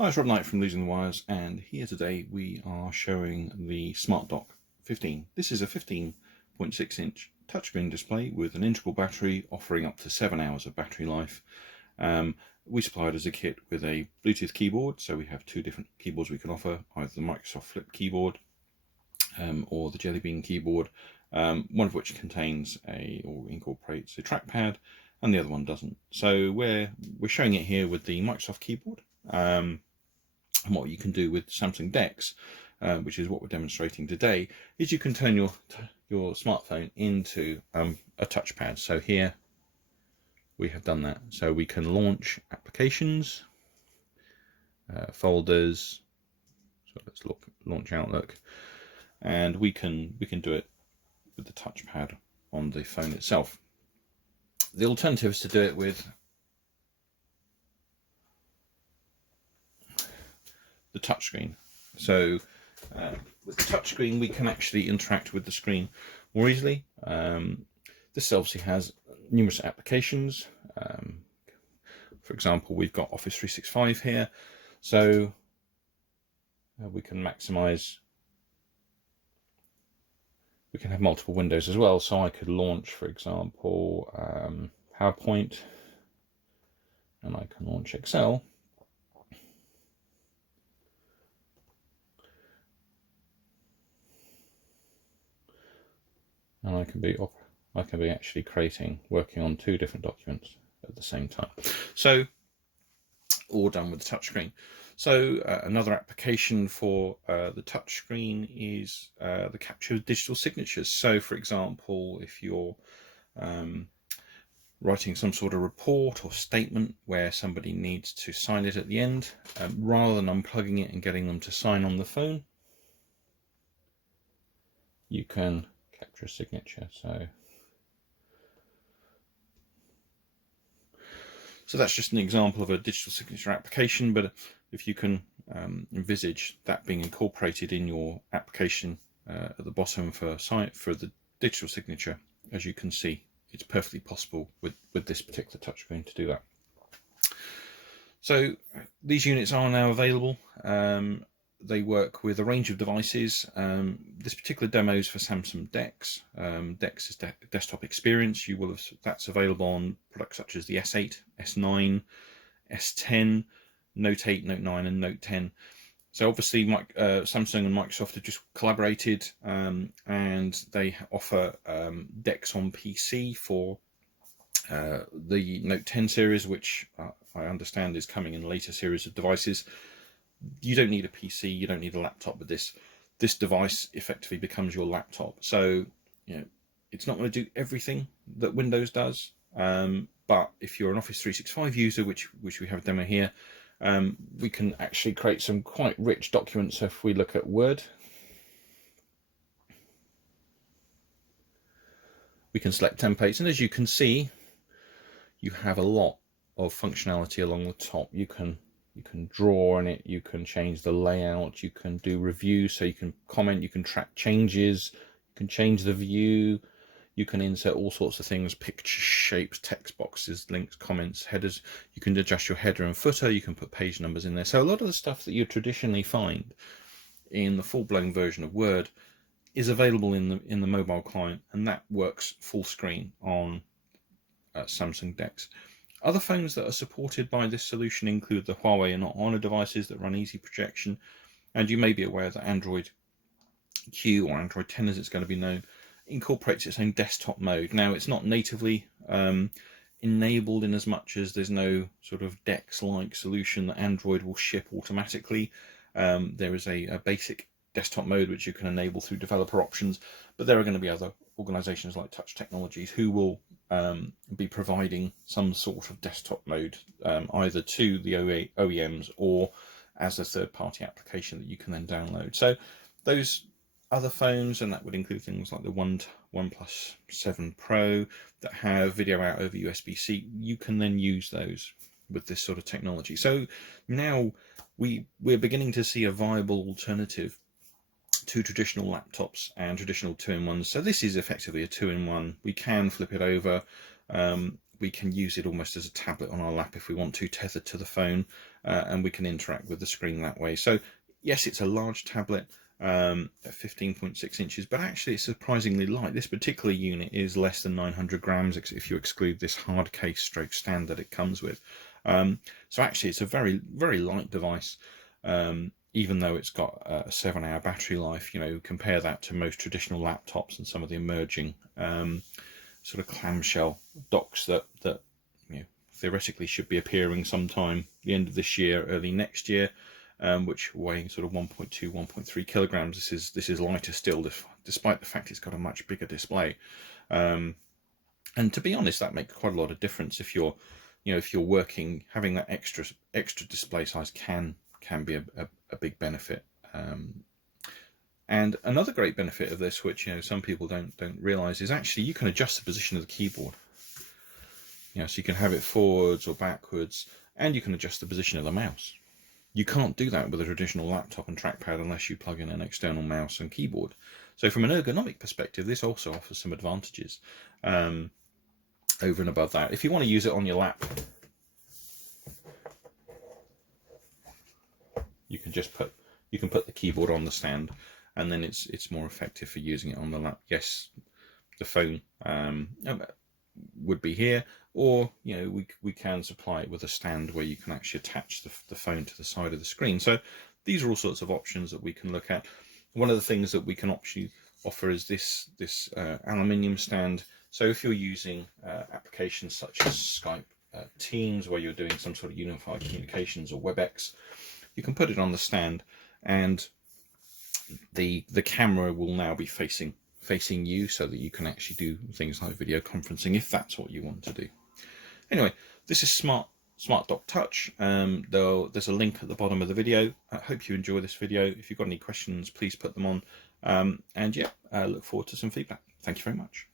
Hi, it's Rob Knight from Losing the Wires, and here today we are showing the SmartDock 15. This is a 15.6-inch touchscreen display with an integral battery offering up to 7 hours of battery life. We supplied as a kit with a Bluetooth keyboard, so we have two different keyboards we can offer, either the Microsoft Flip keyboard or the Jelly Bean keyboard, one of which contains or incorporates a trackpad, and the other one doesn't. So we're showing it here with the Microsoft keyboard. And what you can do with Samsung DeX, which is what we're demonstrating today, is you can turn your smartphone into a touchpad. So here we have done that. So we can launch applications, folders. So let's launch Outlook, and we can do it with the touchpad on the phone itself. The alternative is to do it with the touchscreen. So with the touchscreen, we can actually interact with the screen more easily. This obviously has numerous applications. For example, we've got Office 365 here, so we can maximize. We can have multiple windows as well. So I could launch, for example, PowerPoint, and I can launch Excel. And I can be actually working on two different documents at the same time. So all done with the touchscreen. So another application for the touchscreen is the capture of digital signatures. So for example, if you're writing some sort of report or statement where somebody needs to sign it at the end, rather than unplugging it and getting them to sign on the phone, you can capture a signature. So that's just an example of a digital signature application, but if you can envisage that being incorporated in your application at the bottom for the digital signature, as you can see, it's perfectly possible with this particular touchscreen to do that. So these units are now available. They work with a range of devices. This particular demo is for Samsung DeX. DeX is desktop experience. That's available on products such as the S8, S9, S10, Note 8, Note 9, and Note 10. So obviously, Samsung and Microsoft have just collaborated, and they offer DeX on PC for the Note 10 series, which I understand is coming in a later series of devices. You don't need a PC, you don't need a laptop, but this device effectively becomes your laptop. So it's not going to do everything that Windows does, but if you're an Office 365 user, which we have a demo here, we can actually create some quite rich documents. So if we look at Word, we can select templates, and as you can see, you have a lot of functionality along the top. You can draw in it, you can change the layout, you can do reviews, so you can comment, you can track changes, you can change the view, you can insert all sorts of things, picture shapes, text boxes, links, comments, headers. You can adjust your header and footer, you can put page numbers in there. So a lot of the stuff that you traditionally find in the full-blown version of Word is available in the mobile client, and that works full screen on Samsung DeX. Other phones that are supported by this solution include the Huawei and Honor devices that run easy projection, and you may be aware that Android Q, or Android 10 as it's going to be known, incorporates its own desktop mode. Now, it's not natively enabled in as much as there's no sort of DeX-like solution that Android will ship automatically. There is a basic desktop mode which you can enable through developer options, but there are going to be other organizations like Touch Technologies who will be providing some sort of desktop mode, either to the OEMs or as a third-party application that you can then download. So those other phones, and that would include things like the OnePlus 7 Pro that have video out over USB-C, you can then use those with this sort of technology. So now we're beginning to see a viable alternative to traditional laptops and traditional two-in-ones. So this is effectively a two-in-one. We can flip it over. we can use it almost as a tablet on our lap if we want to, tethered to the phone, and we can interact with the screen that way. So yes, it's a large tablet at 15.6 inches, but actually it's surprisingly light. This particular unit is less than 900 grams if you exclude this hard case stroke stand that it comes with. So actually it's a very, very light device, even though it's got a 7-hour battery life. You know, compare that to most traditional laptops and some of the emerging sort of clamshell docks that you know, theoretically should be appearing sometime the end of this year, early next year, which weighing sort of 1.2, 1.3 kilograms. This is lighter still, despite the fact it's got a much bigger display. And to be honest, that makes quite a lot of difference if you're, you know, if you're working. Having that extra display size can be a big benefit. And another great benefit of this, which, you know, some people don't realize, is actually you can adjust the position of the keyboard. You know, so you can have it forwards or backwards, and you can adjust the position of the mouse. You can't do that with a traditional laptop and trackpad unless you plug in an external mouse and keyboard. So from an ergonomic perspective, this also offers some advantages over and above that. If you want to use it on your lap, you can just put the keyboard on the stand, and then it's more effective for using it on the lap. Yes, the phone would be here, or, you know, we can supply it with a stand where you can actually attach the phone to the side of the screen. So these are all sorts of options that we can look at. One of the things that we can actually offer is this aluminium stand. So if you're using applications such as Skype, Teams, where you're doing some sort of unified communications, or WebEx, you can put it on the stand, and the camera will now be facing you, so that you can actually do things like video conferencing if that's what you want to do. Anyway, this is Smart Dock Touch. There's a link at the bottom of the video. I hope you enjoy this video. If you've got any questions, please put them on. And yeah, I look forward to some feedback. Thank you very much.